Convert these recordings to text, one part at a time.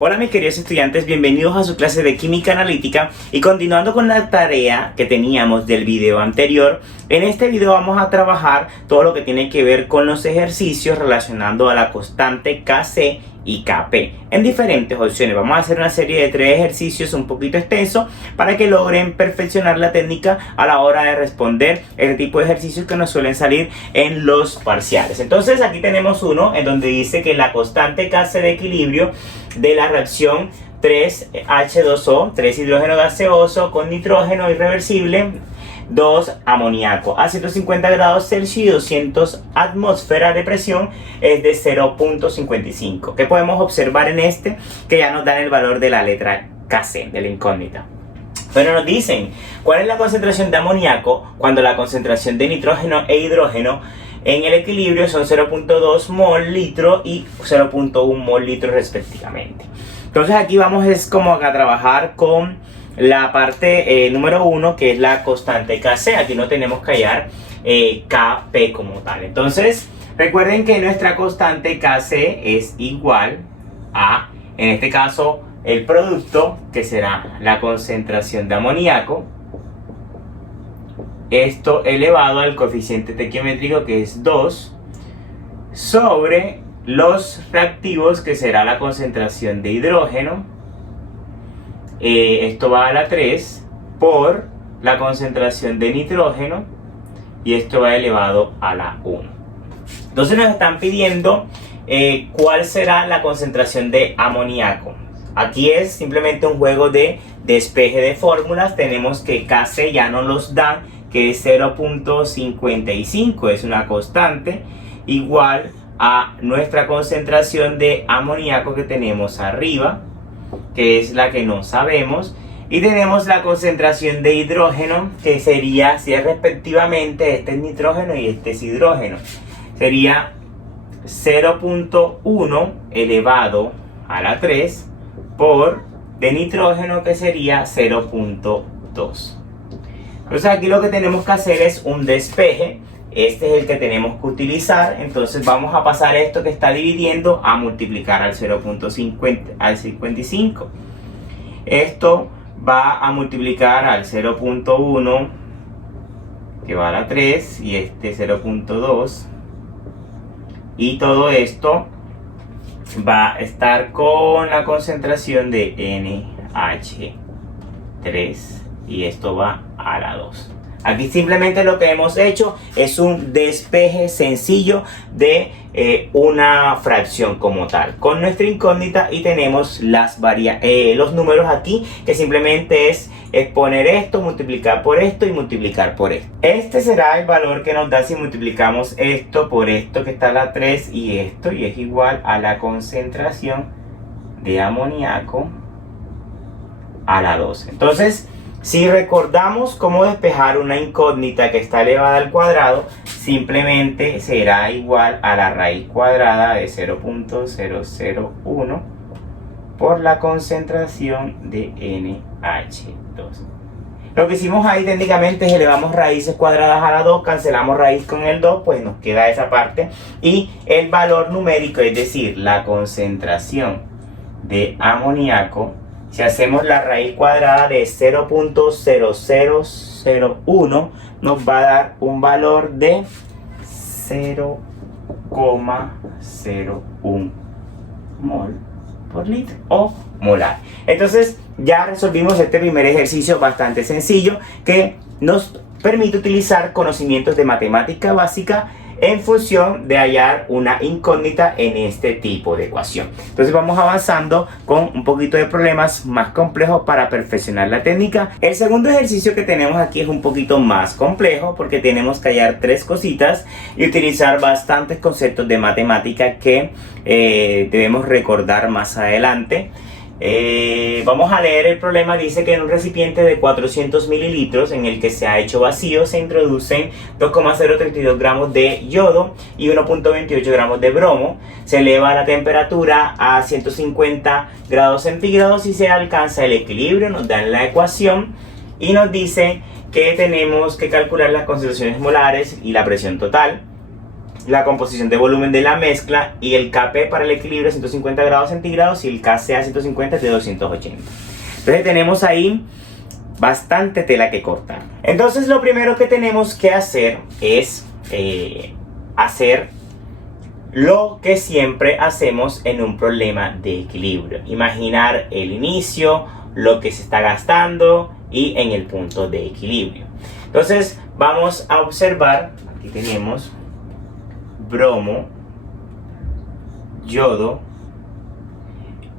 Hola mis queridos estudiantes, bienvenidos a su clase de Química Analítica y continuando con la tarea que teníamos del video anterior, en este video vamos a trabajar todo lo que tiene que ver con los ejercicios relacionando a la constante Kc y Kp en diferentes opciones. Vamos a hacer una serie de 3 ejercicios un poquito extensos para que logren perfeccionar la técnica a la hora de responder este tipo de ejercicios que nos suelen salir en los parciales. Entonces aquí tenemos uno en donde dice que la constante Kc de equilibrio de la reacción 3H2O, 3 hidrógeno gaseoso con nitrógeno irreversible, 2 amoníaco a 150 grados Celsius y 200 atmósferas de presión es de 0.55. ¿Qué podemos observar en este? Que ya nos dan el valor de la letra Kc, de la incógnita. Pero nos dicen cuál es la concentración de amoníaco cuando la concentración de nitrógeno e hidrógeno en el equilibrio son 0.2 mol litro y 0.1 mol litro respectivamente. Entonces aquí vamos como a trabajar con la parte número 1, que es la constante Kc. Aquí no tenemos que hallar Kp como tal. Entonces recuerden que nuestra constante Kc es igual a, en este caso, el producto, que será la concentración de amoníaco, esto elevado al coeficiente estequiométrico, que es 2, sobre los reactivos, que será la concentración de hidrógeno, esto va a la 3, por la concentración de nitrógeno, y esto va elevado a la 1. Entonces nos están pidiendo cuál será la concentración de amoníaco. Aquí es simplemente un juego de despeje de fórmulas. Tenemos que Kc ya nos los dan, que es 0.55, es una constante, igual a nuestra concentración de amoníaco que tenemos arriba, que es la que no sabemos, y tenemos la concentración de hidrógeno, que sería, si es respectivamente, este es nitrógeno y este es hidrógeno, sería 0.1 elevado a la 3 por de nitrógeno, que sería 0.2. Entonces aquí lo que tenemos que hacer es un despeje. Este es el que tenemos que utilizar. Entonces vamos a pasar esto que está dividiendo a multiplicar al 0.50 al 55. Esto va a multiplicar al 0.1, que va a la 3, y este 0.2, y todo esto va a estar con la concentración de NH3, y esto va a la 2. Aquí simplemente lo que hemos hecho es un despeje sencillo de una fracción como tal, con nuestra incógnita, y tenemos los números aquí, que simplemente es poner esto, multiplicar por esto y multiplicar por esto. Este será el valor que nos da si multiplicamos esto por esto, que está a la 3, y esto, y es igual a la concentración de amoníaco a la 2. Entonces, si recordamos cómo despejar una incógnita que está elevada al cuadrado, simplemente será igual a la raíz cuadrada de 0.001 por la concentración de NH2. Lo que hicimos ahí técnicamente es elevamos raíces cuadradas a la 2, cancelamos raíz con el 2, pues nos queda esa parte, y el valor numérico, es decir, la concentración de amoníaco, si hacemos la raíz cuadrada de 0.0001, nos va a dar un valor de 0,01 mol por litro o molar. Entonces ya resolvimos este primer ejercicio bastante sencillo, que nos permite utilizar conocimientos de matemática básica en función de hallar una incógnita en este tipo de ecuación. Entonces vamos avanzando con un poquito de problemas más complejos para perfeccionar la técnica. El segundo ejercicio que tenemos aquí es un poquito más complejo, porque tenemos que hallar 3 cositas y utilizar bastantes conceptos de matemática que debemos recordar más adelante. Vamos a leer el problema. Dice que en un recipiente de 400 mililitros en el que se ha hecho vacío se introducen 2,032 gramos de yodo y 1,28 gramos de bromo. Se eleva la temperatura a 150 grados centígrados y se alcanza el equilibrio. Nos dan la ecuación y nos dice que tenemos que calcular las concentraciones molares y la presión total. la composición de volumen de la mezcla, y el Kp para el equilibrio es 150 grados centígrados y el Kca 150 es de 280. Entonces tenemos ahí bastante tela que cortar. Entonces lo primero que tenemos que hacer es hacer lo que siempre hacemos en un problema de equilibrio: imaginar el inicio, lo que se está gastando y en el punto de equilibrio. Entonces vamos a observar, aquí tenemos bromo, yodo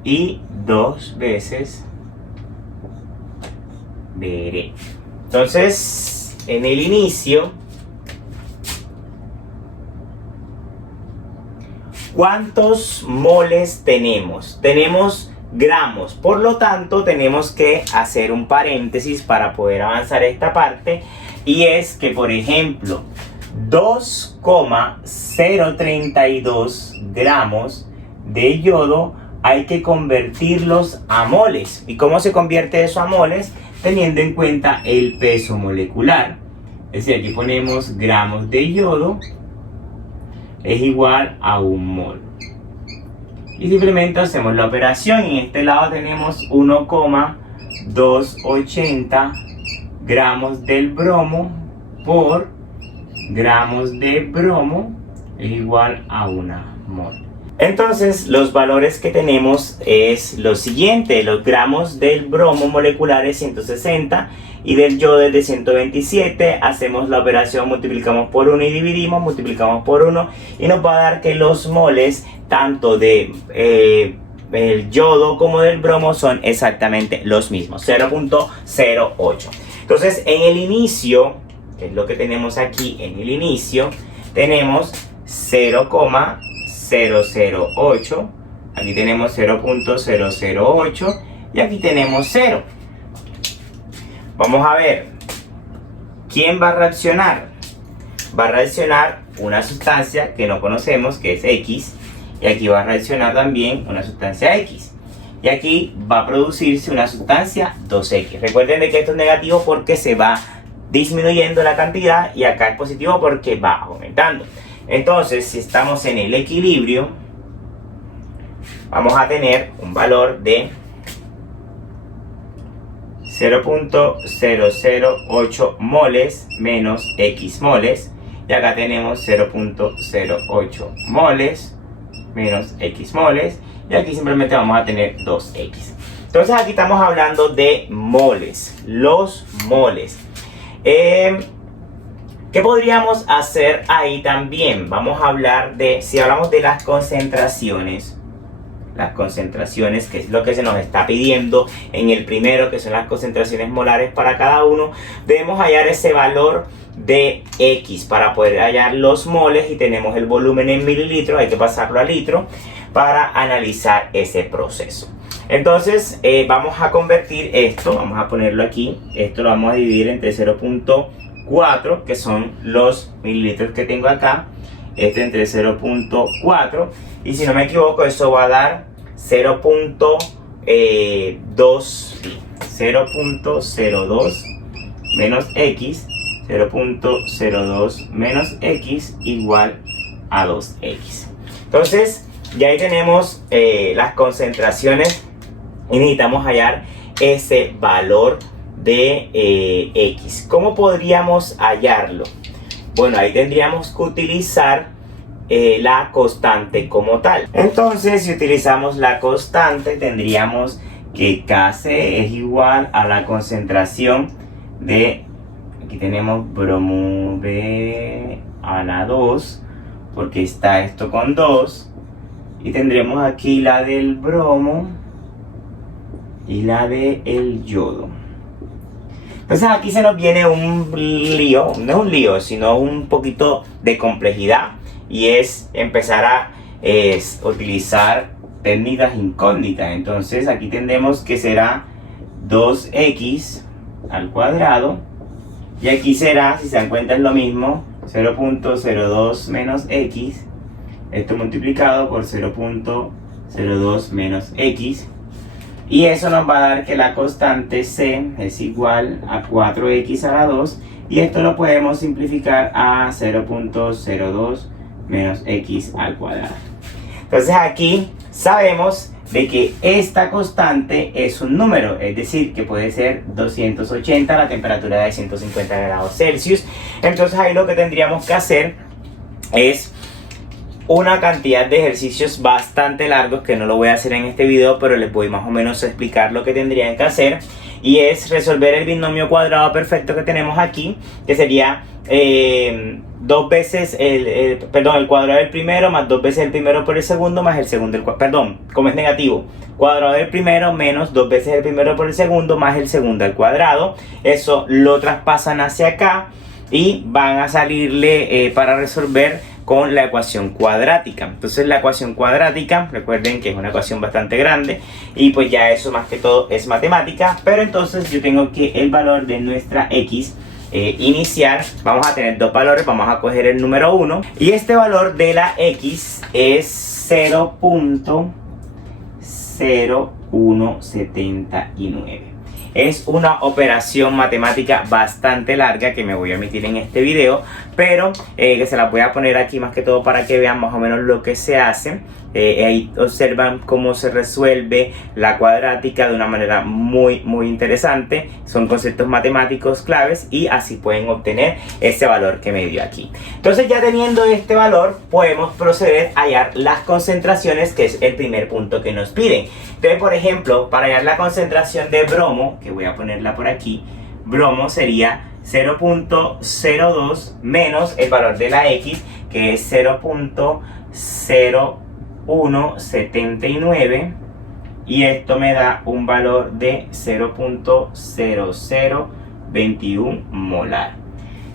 y 2 veces Br. Entonces en el inicio, ¿cuántos moles tenemos? Tenemos gramos, por lo tanto tenemos que hacer un paréntesis para poder avanzar esta parte, y es que, por ejemplo, 2,032 gramos de yodo hay que convertirlos a moles. ¿Y cómo se convierte eso a moles? Teniendo en cuenta el peso molecular. Es decir, aquí ponemos gramos de yodo es igual a 1 mol. Y simplemente hacemos la operación, y en este lado tenemos 1,280 gramos del bromo por gramos de bromo es igual a 1 mol. Entonces los valores que tenemos es lo siguiente: los gramos del bromo molecular es 160 y del yodo es de 127. Hacemos la operación, multiplicamos por 1 y dividimos, multiplicamos por 1 y nos va a dar que los moles tanto de el yodo como del bromo son exactamente los mismos, 0.08. Entonces en el inicio, que es lo que tenemos aquí, en el inicio tenemos 0,008, aquí tenemos 0.008 y aquí tenemos 0. Vamos a ver, ¿quién va a reaccionar? Va a reaccionar una sustancia que no conocemos, que es X, y aquí va a reaccionar también una sustancia X, y aquí va a producirse una sustancia 2X. Recuerden de que esto es negativo porque se va disminuyendo la cantidad, y acá es positivo porque va aumentando. Entonces, si estamos en el equilibrio, vamos a tener un valor de 0.008 moles menos X moles, y acá tenemos 0.08 moles menos X moles, y aquí simplemente vamos a tener 2X. Entonces aquí estamos hablando de moles, los moles. ¿Qué podríamos hacer ahí también? Vamos a hablar de, si hablamos de las concentraciones, que es lo que se nos está pidiendo en el primero, que son las concentraciones molares para cada uno, debemos hallar ese valor de X para poder hallar los moles, y tenemos el volumen en mililitros, hay que pasarlo a litro para analizar ese proceso. Entonces vamos a convertir esto, vamos a ponerlo aquí, esto lo vamos a dividir entre 0.4, que son los mililitros que tengo acá, este entre 0.4, y si no me equivoco eso va a dar 0.02 menos X, 0.02 menos X igual a 2X. Entonces ya ahí tenemos las concentraciones, y necesitamos hallar ese valor de X. ¿Cómo podríamos hallarlo? Bueno, ahí tendríamos que utilizar la constante como tal. Entonces, si utilizamos la constante, tendríamos que Kc es igual a la concentración de, aquí tenemos bromo B a la 2, porque está esto con 2, y tendremos aquí la del bromo y la del yodo. Entonces aquí se nos viene un lío, no es un lío, sino un poquito de complejidad, y es empezar a utilizar técnicas incógnitas. Entonces aquí tendremos que será 2x al cuadrado, y aquí será, si se dan cuenta es lo mismo, 0.02 menos x, esto multiplicado por 0.02 menos x, y eso nos va a dar que la constante c es igual a 4x a la 2, y esto lo podemos simplificar a 0.02 menos x al cuadrado. Entonces aquí sabemos de que esta constante es un número, es decir, que puede ser 280 a la temperatura de 150 grados Celsius. Entonces ahí lo que tendríamos que hacer es una cantidad de ejercicios bastante largos, que no lo voy a hacer en este video, pero les voy más o menos a explicar lo que tendrían que hacer, y es resolver el binomio cuadrado perfecto que tenemos aquí, que sería dos veces el cuadrado del primero más dos veces el primero por el segundo más el segundo como es negativo, cuadrado del primero menos dos veces el primero por el segundo más el segundo al cuadrado. Eso lo traspasan hacia acá y van a salirle para resolver con la ecuación cuadrática. Entonces la ecuación cuadrática, recuerden que es una ecuación bastante grande, y pues ya eso más que todo es matemática. Pero entonces yo tengo que el valor de nuestra x inicial, vamos a tener dos valores, vamos a coger el número 1, y este valor de la x es 0.0179. Es una operación matemática bastante larga que me voy a omitir en este video, pero que se la voy a poner aquí más que todo para que vean más o menos lo que se hace. Ahí observan cómo se resuelve la cuadrática de una manera muy interesante. Son conceptos matemáticos claves y así pueden obtener ese valor que me dio aquí. Entonces, ya teniendo este valor, podemos proceder a hallar las concentraciones, que es el primer punto que nos piden. Entonces, por ejemplo, para hallar la concentración de bromo, que voy a ponerla por aquí, bromo sería 0.02 menos el valor de la x, que es 0.0179, y esto me da un valor de 0.0021 molar.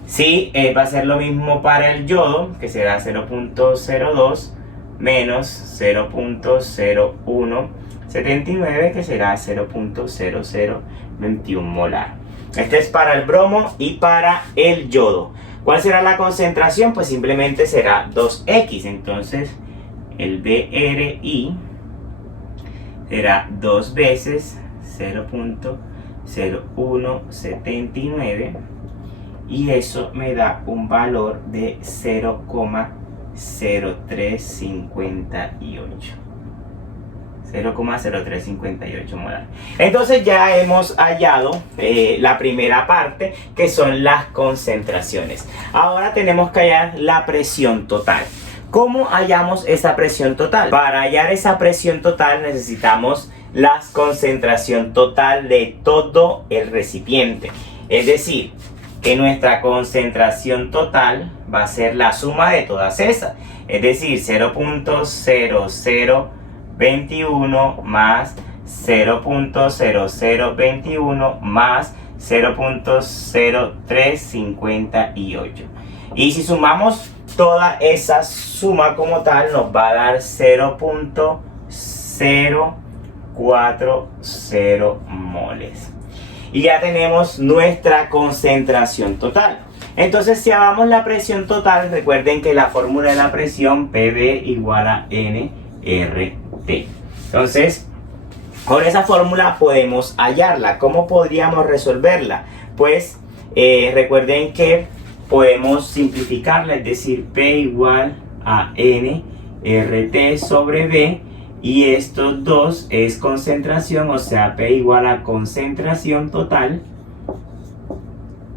Sí, va a ser lo mismo para el yodo, que será 0.02 menos 0.0179, que será 0.0021 molar. Este es para el bromo y para el yodo. ¿Cuál será la concentración? Pues simplemente será 2x. Entonces el BRI será 2 veces 0.0179, y eso me da un valor de 0.0358 molar. Entonces ya hemos hallado la primera parte, que son las concentraciones. Ahora tenemos que hallar la presión total. ¿Cómo hallamos esa presión total? Para hallar esa presión total necesitamos la concentración total de todo el recipiente. Es decir, que nuestra concentración total va a ser la suma de todas esas. Es decir, 0.0021 más 0.0021 más 0.0358. Y si sumamos toda esa suma como tal, nos va a dar 0.040 moles. Y ya tenemos nuestra concentración total. Entonces, si hagamos la presión total, recuerden que la fórmula de la presión, PV igual a nRT. Entonces, con esa fórmula podemos hallarla. ¿Cómo podríamos resolverla? Pues recuerden que podemos simplificarla, es decir, P igual a nRT sobre V, y estos dos es concentración, o sea, P igual a concentración total.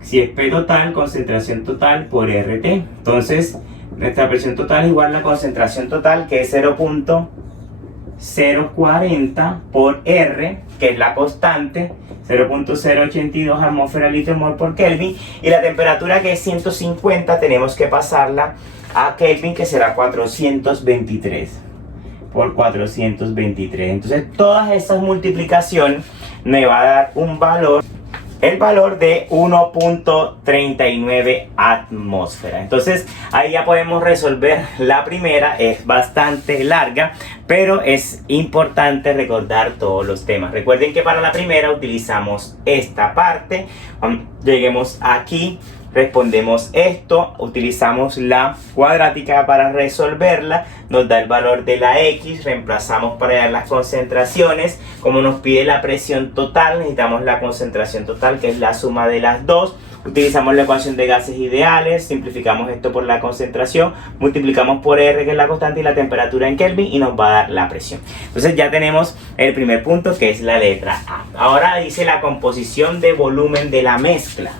Si es P total, concentración total por RT. Entonces, nuestra presión total es igual a la concentración total, que es 0.040 por R, que es la constante, 0.082 atmósfera litro mol por Kelvin, y la temperatura, que es 150, tenemos que pasarla a Kelvin, que será 423 por 423. Entonces, todas estas multiplicaciones me va a dar un valor, el valor de 1.39 atmósfera. Entonces ahí ya podemos resolver la primera. Es bastante larga, pero es importante recordar todos los temas. Recuerden que para la primera utilizamos esta parte. Lleguemos aquí, respondemos esto, utilizamos la cuadrática para resolverla, nos da el valor de la x, reemplazamos para hallar las concentraciones. Como nos pide la presión total, necesitamos la concentración total, que es la suma de las dos. Utilizamos la ecuación de gases ideales, simplificamos esto por la concentración, multiplicamos por R, que es la constante, y la temperatura en Kelvin, y nos va a dar la presión. Entonces ya tenemos el primer punto, que es la letra A. Ahora dice la composición de volumen de la mezcla.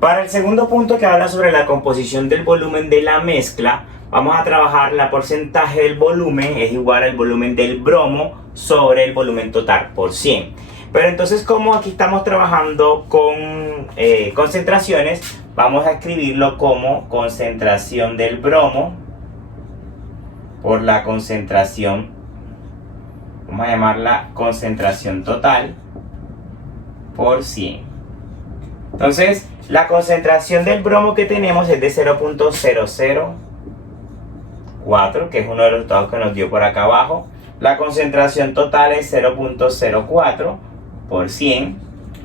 Para el segundo punto, que habla sobre la composición del volumen de la mezcla, vamos a trabajar la porcentaje del volumen es igual al volumen del bromo sobre el volumen total por 100. Pero entonces, como aquí estamos trabajando con concentraciones, vamos a escribirlo como concentración del bromo por la concentración, vamos a llamarla concentración total por 100. Entonces, la concentración del bromo que tenemos es de 0.004, que es uno de los resultados que nos dio por acá abajo. La concentración total es 0.04 por 100,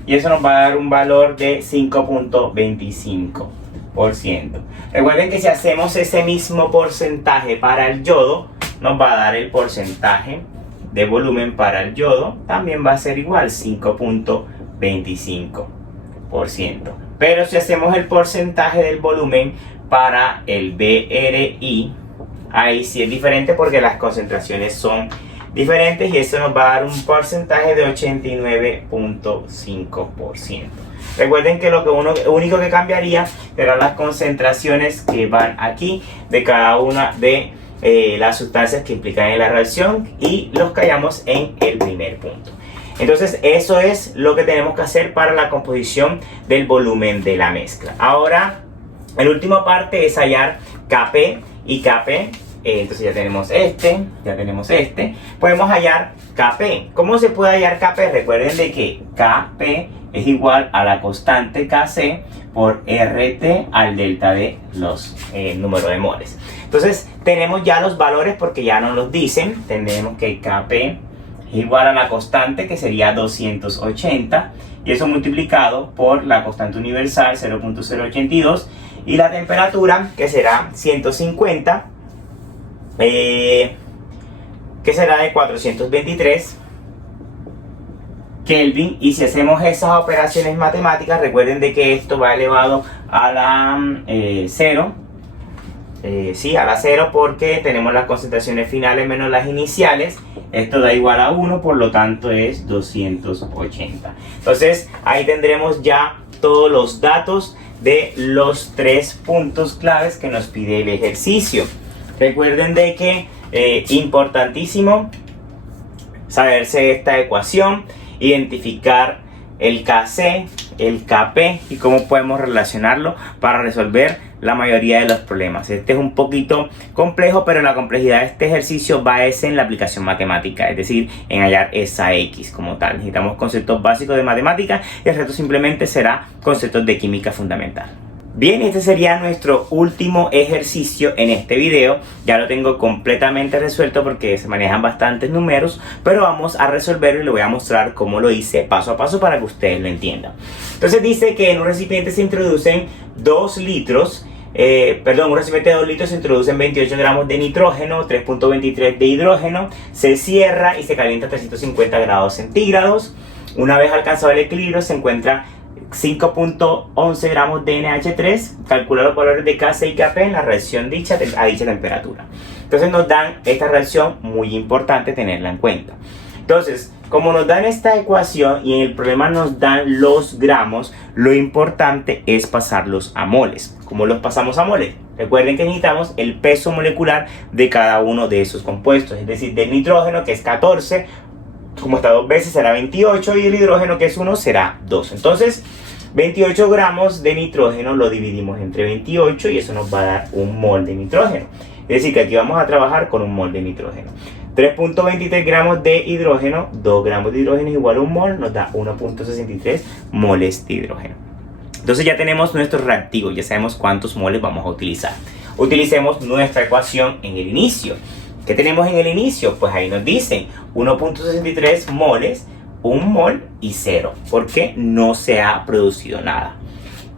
y eso nos va a dar un valor de 5.25%. Recuerden que si hacemos ese mismo porcentaje para el yodo, nos va a dar el porcentaje de volumen para el yodo, también va a ser igual, 5.25%. Pero si hacemos el porcentaje del volumen para el BRI, ahí sí es diferente porque las concentraciones son diferentes, y eso nos va a dar un porcentaje de 89.5%. Recuerden que lo único que cambiaría serán las concentraciones que van aquí de cada una de las sustancias que implican en la reacción, y los que hallamos en el primer punto. Entonces eso es lo que tenemos que hacer para la composición del volumen de la mezcla. Ahora, la última parte es hallar Kp y Kp. Entonces ya tenemos este. Podemos hallar Kp. ¿Cómo se puede hallar Kp? Recuerden de que Kp es igual a la constante Kc por RT al delta de los número de moles. Entonces tenemos ya los valores porque ya nos los dicen. Tenemos que Kp es igual a la constante, que sería 280, y eso multiplicado por la constante universal 0.082, y la temperatura, que será 150, que será de 423 Kelvin. Y si hacemos esas operaciones matemáticas, recuerden de que esto va elevado a la 0. Sí, a la 0, porque tenemos las concentraciones finales menos las iniciales. Esto da igual a 1, por lo tanto es 280. Entonces ahí tendremos ya todos los datos de los 3 puntos claves que nos pide el ejercicio. Recuerden de que importantísimo saberse esta ecuación, identificar el Kc, el Kp y cómo podemos relacionarlo para resolver la mayoría de los problemas. Este es un poquito complejo, pero la complejidad de este ejercicio va en la aplicación matemática, es decir, en hallar esa X como tal. Necesitamos conceptos básicos de matemática, y el resto simplemente será conceptos de química fundamental. Bien, este sería nuestro último ejercicio en este video. Ya lo tengo completamente resuelto porque se manejan bastantes números, pero vamos a resolverlo y le voy a mostrar cómo lo hice paso a paso para que ustedes lo entiendan. Entonces dice que en un recipiente se introducen 2 litros, un recipiente de 2 litros se introducen 28 gramos de nitrógeno, 3.23 de hidrógeno, se cierra y se calienta a 350 grados centígrados. Una vez alcanzado el equilibrio, se encuentra 5.11 gramos de NH3. Calcula los valores de Kc y Kp en la reacción a dicha temperatura. Entonces nos dan esta reacción, muy importante tenerla en cuenta. Entonces, como nos dan esta ecuación y en el problema nos dan los gramos, lo importante es pasarlos a moles. ¿Cómo los pasamos a moles? Recuerden que necesitamos el peso molecular de cada uno de esos compuestos, es decir, del nitrógeno, que es 14, como está 2 veces, será 28, y el hidrógeno, que es 1, será 2. Entonces 28 gramos de nitrógeno lo dividimos entre 28 y eso nos va a dar un mol de nitrógeno. Es decir, que aquí vamos a trabajar con un mol de nitrógeno. 3.23 gramos de hidrógeno, 2 gramos de hidrógeno es igual a un mol, nos da 1.63 moles de hidrógeno. Entonces ya tenemos nuestro reactivo, ya sabemos cuántos moles vamos a utilizar. Utilicemos nuestra ecuación en el inicio. ¿Qué tenemos en el inicio? Pues ahí nos dicen 1.63 moles, 1 mol y 0, porque no se ha producido nada.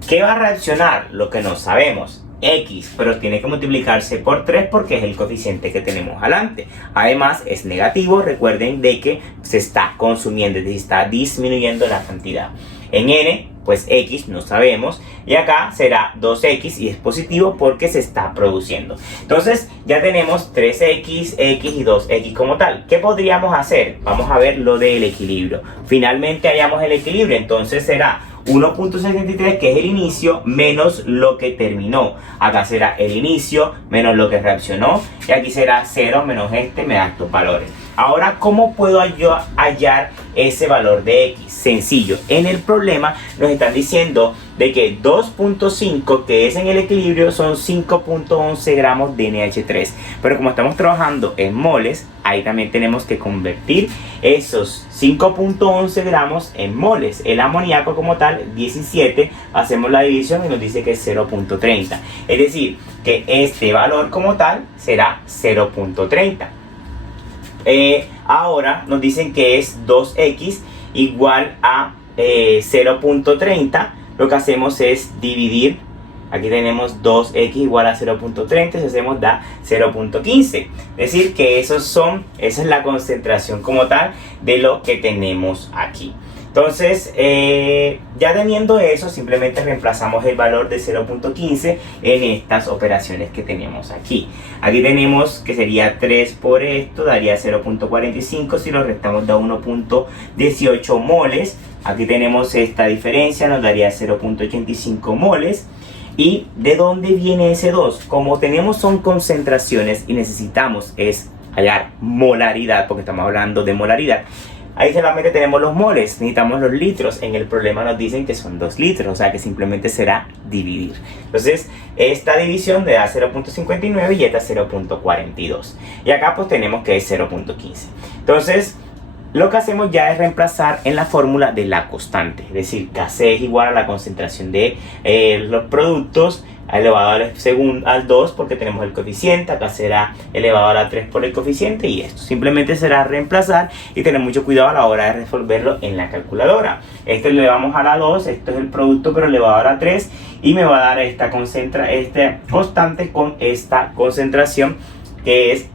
¿Qué va a reaccionar? Lo que no sabemos. X, pero tiene que multiplicarse por 3 porque es el coeficiente que tenemos adelante. Además es negativo, recuerden de que se está consumiendo, es decir, está disminuyendo la cantidad. En N pues X no sabemos, y acá será 2X y es positivo porque se está produciendo. Entonces ya tenemos 3X, X y 2X como tal. ¿Qué podríamos hacer? Vamos a ver lo del equilibrio. Finalmente hallamos el equilibrio, entonces será 1.73, que es el inicio, menos lo que terminó. Acá será el inicio menos lo que reaccionó, y aquí será 0 menos me da estos valores. Ahora, ¿cómo puedo yo hallar ese valor de X? Sencillo, en el problema nos están diciendo de que 2.5, que es en el equilibrio, son 5.11 gramos de NH3. Pero como estamos trabajando en moles, ahí también tenemos que convertir esos 5.11 gramos en moles. El amoníaco como tal, 17, hacemos la división y nos dice que es 0.30. Es decir, que este valor como tal será 0.30. Ahora nos dicen que es 2X igual a 0.30. Lo que hacemos es dividir. Aquí tenemos 2X igual a 0.30. Si hacemos da 0.15. Es decir que esa es la concentración como tal de lo que tenemos aquí. Entonces, ya teniendo eso, simplemente reemplazamos el valor de 0.15 en estas operaciones que tenemos aquí. Aquí tenemos que sería 3 por esto, daría 0.45. Si lo restamos da 1.18 moles. Aquí tenemos esta diferencia, nos daría 0.85 moles. ¿Y de dónde viene ese 2? Como son concentraciones y necesitamos hallar molaridad, porque estamos hablando de molaridad. Ahí solamente tenemos los moles, necesitamos los litros. En el problema nos dicen que son 2 litros, o sea que simplemente será dividir. Entonces, esta división le da 0.59 y esta 0.42. Y acá pues tenemos que es 0.15. Entonces, lo que hacemos ya es reemplazar en la fórmula de la constante. Es decir, Kc es igual a la concentración de los productos elevado al 2 porque tenemos el coeficiente. Acá será elevado a la 3 por el coeficiente, y esto simplemente será reemplazar y tener mucho cuidado a la hora de resolverlo en la calculadora. Esto le elevamos a la 2, esto es el producto pero elevado a la 3, y me va a dar esta constante con esta concentración que es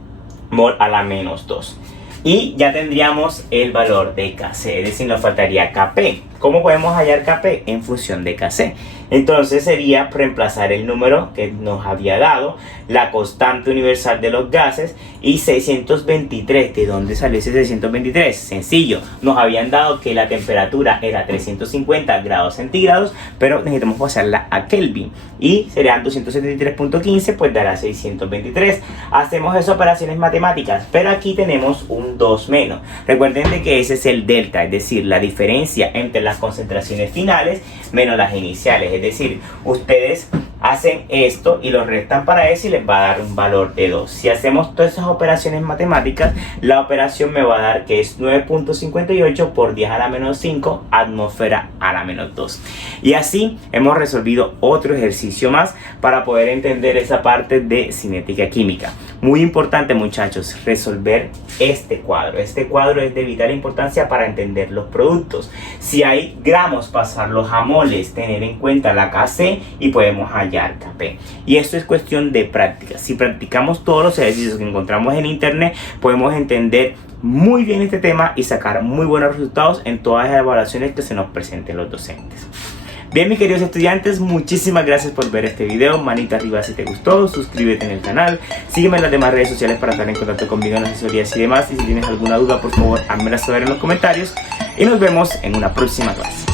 mol a la menos 2. Y ya tendríamos el valor de Kc, es decir, nos faltaría Kp. ¿Cómo podemos hallar Kp? En función de Kc. Entonces sería reemplazar el número que nos había dado, la constante universal de los gases, y 623. ¿De dónde salió ese 623? Sencillo, nos habían dado que la temperatura era 350 grados centígrados, pero necesitamos pasarla a Kelvin, y serían 273.15, pues dará 623. Hacemos esas operaciones matemáticas, pero aquí tenemos un 2 menos. Recuerden de que ese es el delta, es decir, la diferencia entre las concentraciones finales menos las iniciales. Es decir, ustedes hacen esto y lo restan para eso y les va a dar un valor de 2. Si hacemos todas esas operaciones matemáticas, la operación me va a dar que es 9.58 por 10 a la menos 5 atmósfera a la menos 2. Y así hemos resolvido otro ejercicio más para poder entender esa parte de cinética química. Muy importante, muchachos, resolver este cuadro. Este cuadro es de vital importancia para entender los productos. Si hay gramos, pasarlos a moles, tener en cuenta la Kc y podemos hallar Kp. Y esto es cuestión de práctica. Si practicamos todos los ejercicios que encontramos en internet, podemos entender muy bien este tema y sacar muy buenos resultados en todas las evaluaciones que se nos presenten los docentes. Bien, mis queridos estudiantes, muchísimas gracias por ver este video. Manita arriba si te gustó, suscríbete en el canal, sígueme en las demás redes sociales para estar en contacto conmigo en las asesorías y demás. Y si tienes alguna duda, por favor, házmela saber en los comentarios, y nos vemos en una próxima clase.